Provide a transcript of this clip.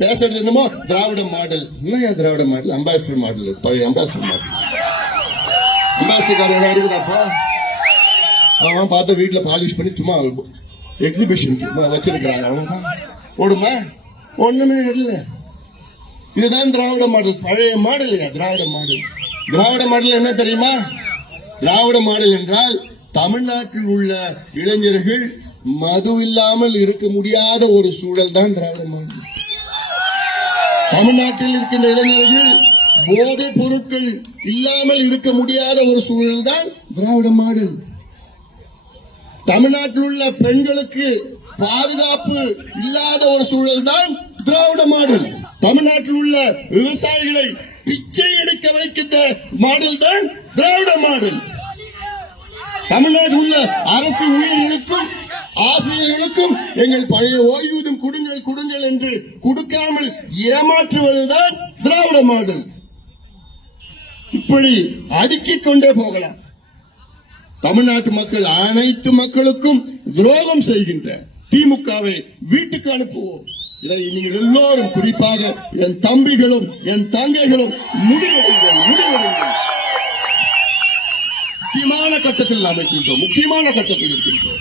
பேசுறது என்னமோ திராவிட மாடல். என்ன திராவிட மாடல்? அம்பாசிடர் மாடல், பழைய அம்பாசிடர் மாடல். அம்பாசிடர் இருக்குதாப்பா? அவன் பார்த்த வீட்டுல பாலிஷ் பண்ணி சும்மா எக்ஸிபிஷன் வச்சிருக்கிறாங்க. அவங்கதான் ஓடுமா? ஒண்ணுமே இல்லை. இதுதான் திராவிட மாடல், பழைய மாடல். திராவிட மாடல். திராவிட மாடல் என்ன தெரியுமா? திராவிட மாடல் என்றால் தமிழ்நாட்டில் உள்ள இளைஞர்கள் மது இல்லாமல் இருக்க முடியாத ஒரு சூழல் தான் திராவிட மாடல். தமிழ்நாட்டில் இருக்கின்ற இளைஞர்கள் போதைப் பொருட்கள் இல்லாமல் இருக்க முடியாத ஒரு சூழல் தான் திராவிட மாடல். தமிழ்நாட்டில் உள்ள பெண்களுக்கு பாதுகாப்பு இல்லாத ஒரு சூழல் தான் திராவிட மாடல். தமிழ்நாட்டில் உள்ள விவசாயிகளை பிச்சை எடுக்க வைக்கின்ற மாடல் தான் திராவிட மாடல். தமிழ்நாட்டில் உள்ள அரசு ஊழியர்களுக்கும் ஆசிரியர்களுக்கும் எங்கள் பழைய ஓய்வூதியம் கொடுங்கள் கொடுங்கள் என்று கொடுக்காமல் ஏமாற்றுவதுதான் திராவிட மாடல். இப்படி அடுக்கிக் கொண்டே போகலாம். தமிழ்நாட்டு மக்கள் அனைத்து மக்களுக்கும் துரோகம் செய்கின்ற திமுகவை வீட்டுக்கு அனுப்புவோம். இதை நீங்கள் எல்லோரும், குறிப்பாக என் தம்பிகளும் என் தங்கைகளும் முடிவெடுங்கள். முக்கியமான கட்டத்தில் அமைக்கின்றோம். முக்கியமான கட்டத்தில் இருக்கின்றோம்.